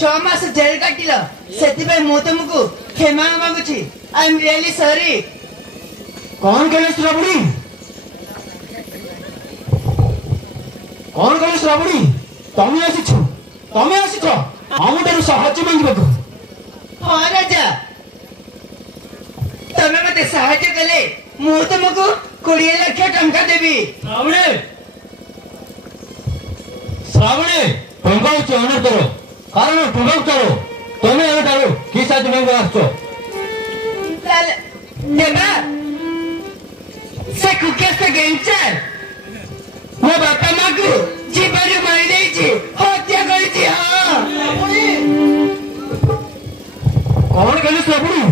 6 मास jail काटिल से मु तुमको क्षमा मांगुची आई एम रियली सॉरी। कौन कहले श्रावणी? कौन कहले श्रावणी? तमे आसीछ आमठारु साहाय्य मांगबाकू। हाँ राजा तमे मते साहाय्य कले मु तुमको 20 लाख टंका देबी। श्रावणी टंका अनुरोध करो कारण टंका करो तमे अनुठारु कि साहाय्य मांगबा आछो? देबा से कुके से गेंचर मो बापा माँ को जीवन मारी देइछि हत्या करिछि। हाँ कौन कहले श्रावणी?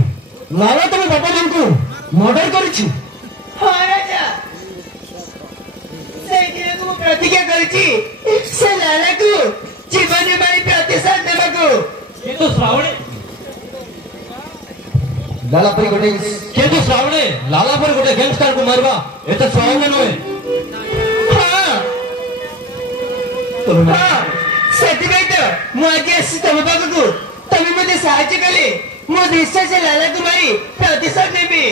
लाला तुम बापा जन को मर्डर करिछि? हाँ राजा से दिन को प्रतिज्ञा करिछि से लाला को जीवन मारी प्रतिशोध देबाको। किंतु श्रावणी लाला पर गोटे किंतु श्रावणी लाला पर गोटे गैंगस्टर को मारबा एते सहज नहे। हाँ हाँ सेतिबे तो मु आज आसी तम पाखकु तमे मते साहाय्य कले मु निश्चय से लाला को मारी प्रतिशोध नेबी।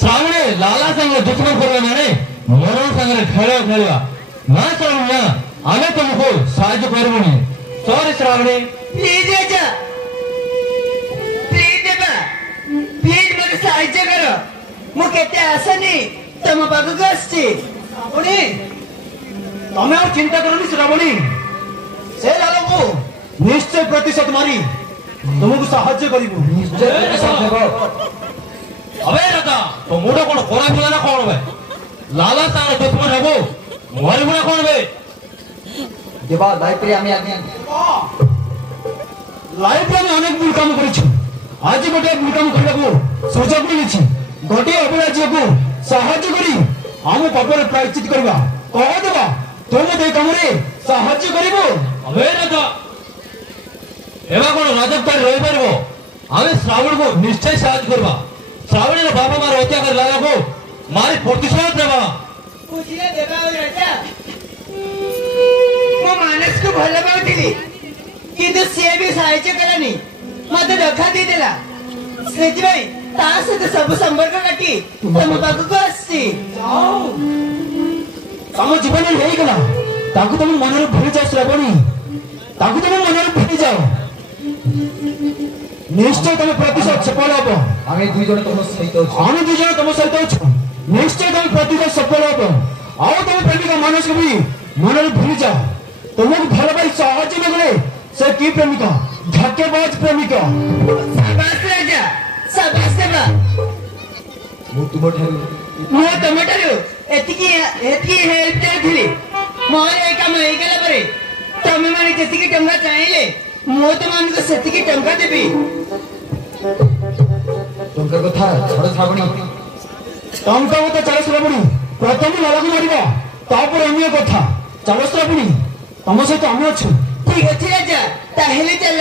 श्रावणी लाला संगे दुश्मन करबा माने मरण संगे खेल खेलवा ना श्रावणी ना आमे तुमको साहाय्य करबनी। Sorry Shravani please Raja please Deba please मते साहाय्य करो मु केते आसनी तम पाखकु आछि। श्रावणी तमे और चिंता करनी श्रावणी से लाला को निश्चय प्रतिशोध मारी तुमको साहाय्य करिबो। निश्चय प्रतिशोध देबो। अबे राजा तो मुडो कोन कोरा मिला ना कोन बे लाला तार दुश्मन हेबो मोर मुडा कोन बे देबा लाइफ रे आमी आगे लाइफ रे अनेक भूल काम करिछु आज गोटे भूल काम करबाको सुযোগ मिलिछि गोटे अभिलाषी को साहाय्य करी हम पापर प्रायश्चित करबा कह देबा तुम दे काम रे साहाय्य करिवो। अबे राजा एबा कोन राजत्व रहि परबो आमे श्रावण को निश्चय साहाय्य करबा। श्रावणी रे बाबा मार हत्या कर लाला को मारी प्रतिशोध देबा। बुझिले देबा राजा मो मानस को भल पाउतिली किंतु से भी साहाय्य कलानी मते धोखा दी देला सेति भाई ता से सब संपर्क काटी तम पाखकु आसी। तम जीवन में हेई गला ताकू तुम मन रे भूली जाओ श्रावणी ताकू तुम मन रे भूली जाओ निश्चय तुम प्रतिशोध सफल हो। आमे दुई जण तुम सहित अछु निश्चय तुम प्रतिशोध सफल हो आओ तुम प्रेमिका मानस को भी मन रे भूली जाओ तुमको भल पाई साहाय्य नगले से की प्रेमिका धक्केबाज प्रेमिका। शाबाश राजा शाबाश देबा मु तुम ठारू एतिकी हेल्प देथिली मोर ए काम हे गेला परे तमे माने जेतिकी टंका चाहिले मु तुमन को सेतिकी टंका देबी। टंका कथा छड़ श्रावणी टंका तो चल श्रावणी प्रथम लाला को मारिबा तापर अन्य कथा चल श्रावणी तम सहित आम अछु। ठीक अछि राजा ताहेले चल।